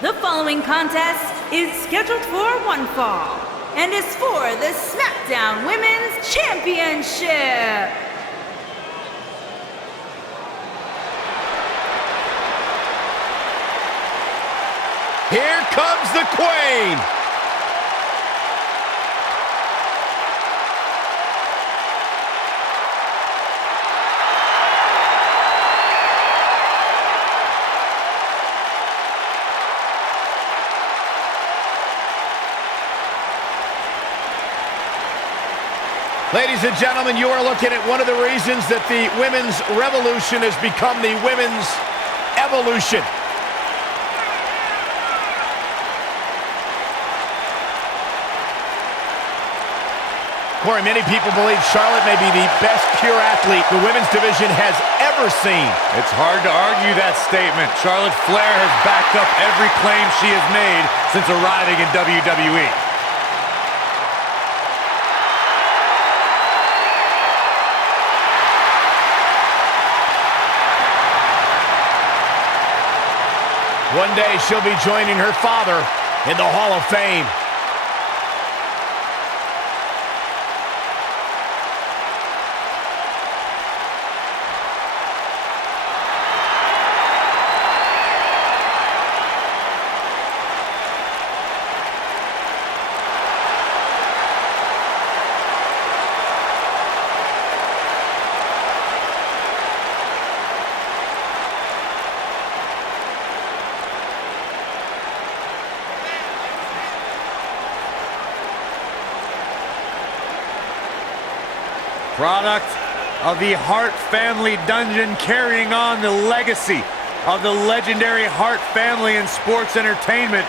The following contest is scheduled for one fall and is for the Smackdown Women's Championship. Here comes the Queen. Ladies and gentlemen, you are looking at one of the reasons that the women's revolution has become the women's evolution. Corey, many people believe Charlotte may be the best pure athlete the women's division has ever seen. It's hard to argue that statement. Charlotte Flair has backed up every claim she has made since arriving in WWE. One day she'll be joining her father in the Hall of Fame. Product of the Hart family dungeon, carrying on the legacy of the legendary Hart family in sports entertainment.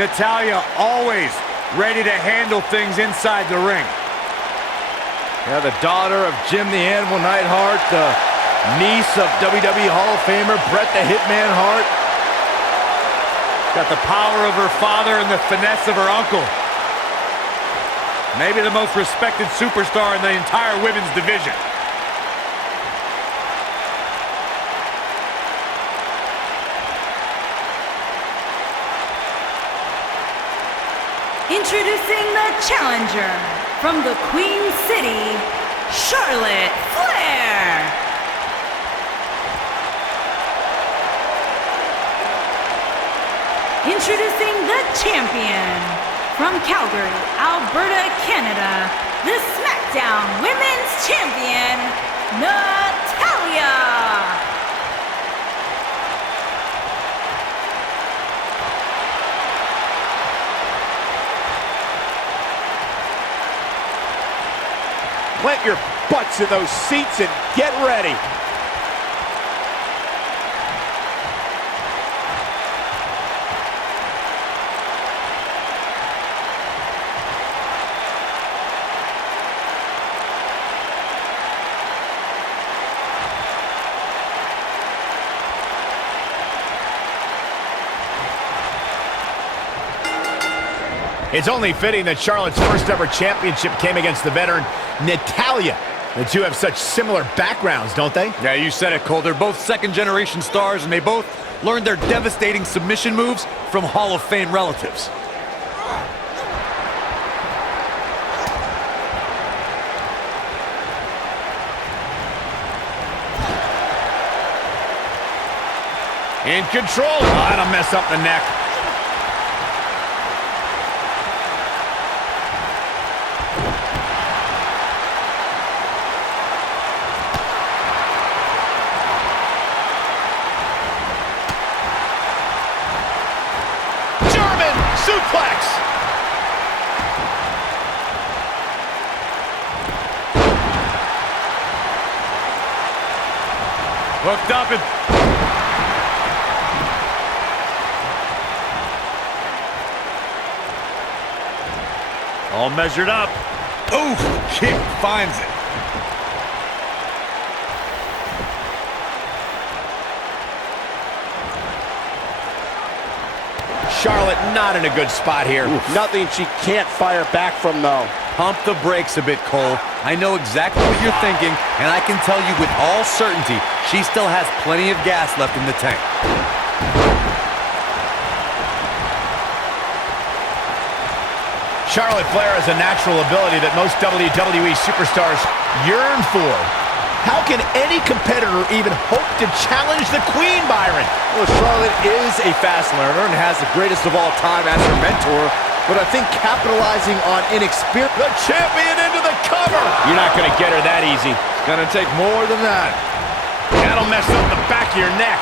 Natalya always ready to handle things inside the ring. Yeah, the daughter of Jim the Animal Neidhart, the niece of WWE Hall of Famer Bret the Hitman Hart. Got the power of her father and the finesse of her uncle. Maybe the most respected superstar in the entire women's division. Introducing the challenger from the Queen City, Charlotte Flair. Introducing the champion from Calgary, Alberta, Canada, the Smackdown Women's Champion, Natalya. Plant your butts in those seats and get ready. It's only fitting that Charlotte's first ever championship came against the veteran Natalya. The two have such similar backgrounds, don't they? Yeah, you said it, Cole. They're both second-generation stars, and they both learned their devastating submission moves from Hall of Fame relatives. In control. Oh, that'll mess up the neck. Suplex! Hooked up and... all measured up. Ooh, kick finds it. Charlotte not in a good spot here. Ooh, nothing she can't fire back from, though. Pump the brakes a bit, Cole. I know exactly what you're thinking, and I can tell you with all certainty, she still has plenty of gas left in the tank. Charlotte Flair has a natural ability that most WWE superstars yearn for. How can any competitor even hope to challenge the Queen, Byron? Well, Charlotte is a fast learner and has the greatest of all time as her mentor, but I think capitalizing on inexperience... The champion into the cover! You're not going to get her that easy. It's going to take more than that. That'll mess up the back of your neck.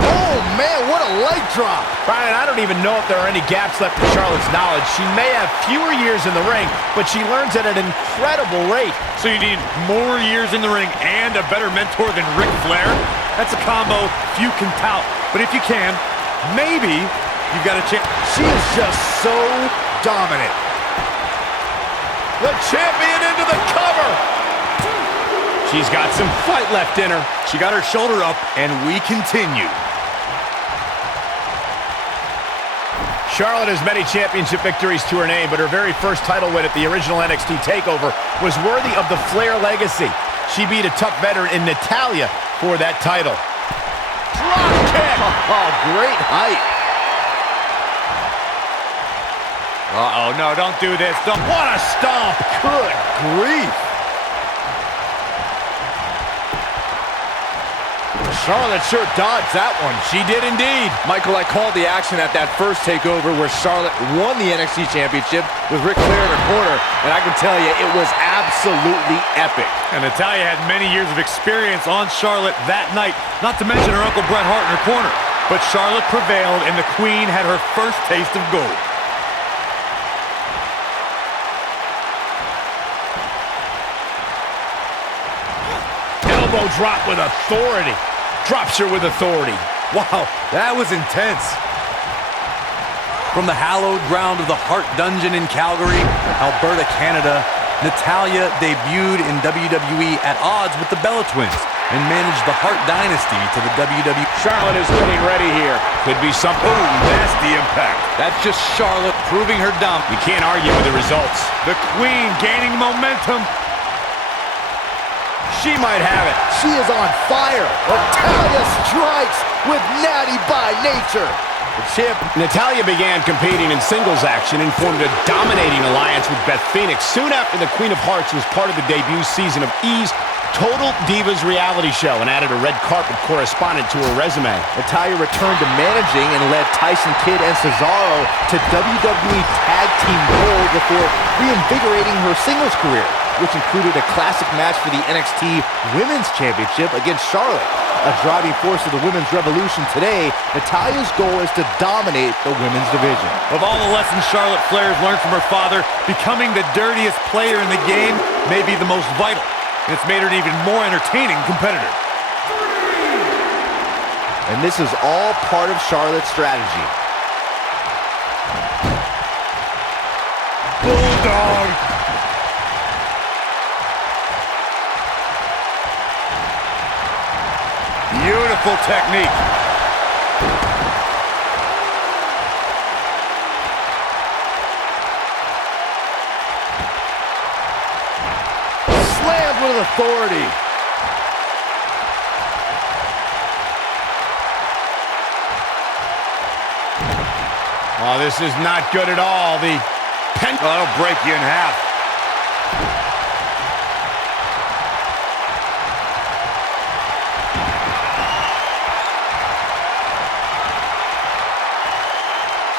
Oh, man, what a leg drop. Brian, I don't even know if there are any gaps left in Charlotte's knowledge. She may have fewer years in the ring, but she learns at an incredible rate. So you need more years in the ring and a better mentor than Ric Flair? That's a combo few can tout. But if you can, maybe you've got a chance. She is just so dominant. The champion into the cover. She's got some fight left in her. She got her shoulder up, and we continue. Charlotte has many championship victories to her name, but her very first title win at the original NXT TakeOver was worthy of the Flair legacy. She beat a tough veteran in Natalya for that title. Drop kick! Oh, great height. Uh-oh, no, don't do this. What a stomp! Good grief. Charlotte sure dodged that one. She did indeed. Michael, I called the action at that first TakeOver where Charlotte won the NXT Championship with Ric Flair in her corner, and I can tell you, it was absolutely epic. And Natalya had many years of experience on Charlotte that night, not to mention her Uncle Bret Hart in her corner. But Charlotte prevailed, and the Queen had her first taste of gold. Elbow drop with authority. Drops her with authority. Wow, that was intense. From the hallowed ground of the Hart Dungeon in Calgary, Alberta, Canada, Natalya debuted in WWE at odds with the Bella Twins and managed the Hart Dynasty to the WWE. Charlotte is getting ready here. Could be something. Boom, nasty impact. That's just Charlotte proving her dominance. You can't argue with the results. The Queen gaining momentum. She might have it. She is on fire. Natalya strikes with natty by nature. The champ. Natalya began competing in singles action and formed a dominating alliance with Beth Phoenix soon after the Queen of Hearts was part of the debut season of E's Total Divas reality show and added a red carpet correspondent to her resume. Natalya returned to managing and led Tyson Kidd and Cesaro to WWE Tag Team Gold before reinvigorating her singles career, which included a classic match for the NXT Women's Championship against Charlotte. A driving force of the women's revolution today, Natalya's goal is to dominate the women's division. Of all the lessons Charlotte Flair has learned from her father, becoming the dirtiest player in the game may be the most vital. And it's made her an even more entertaining competitor. And this is all part of Charlotte's strategy. Bulldog! Beautiful technique. Slammed with authority. Oh, this is not good at all. That'll break you in half.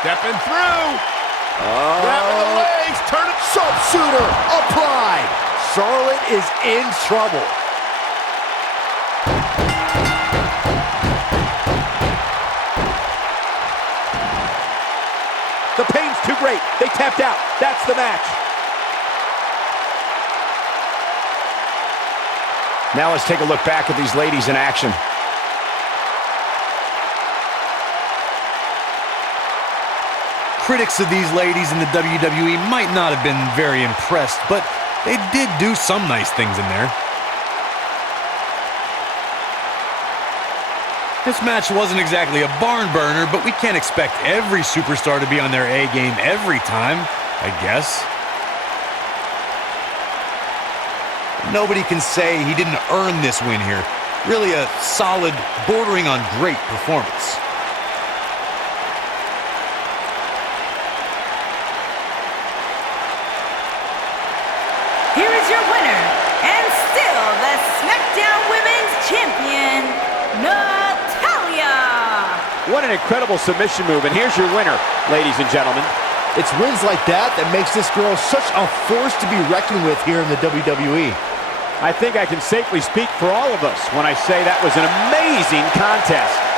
Stepping through. Grabbing the legs. Turn it. Sharpshooter applied. Charlotte is in trouble. The pain's too great. They tapped out. That's the match. Now let's take a look back at these ladies in action. Critics of these ladies in the WWE might not have been very impressed, but they did do some nice things in there. This match wasn't exactly a barn burner, but we can't expect every superstar to be on their A game every time, I guess. Nobody can say he didn't earn this win here. Really a solid, bordering on great performance. your winner, and still the Smackdown Women's Champion, Natalya. What an incredible submission move, and here's your winner, ladies and gentlemen. It's wins like that that makes this girl such a force to be reckoned with here in the WWE. I think I can safely speak for all of us when I say that was an amazing contest.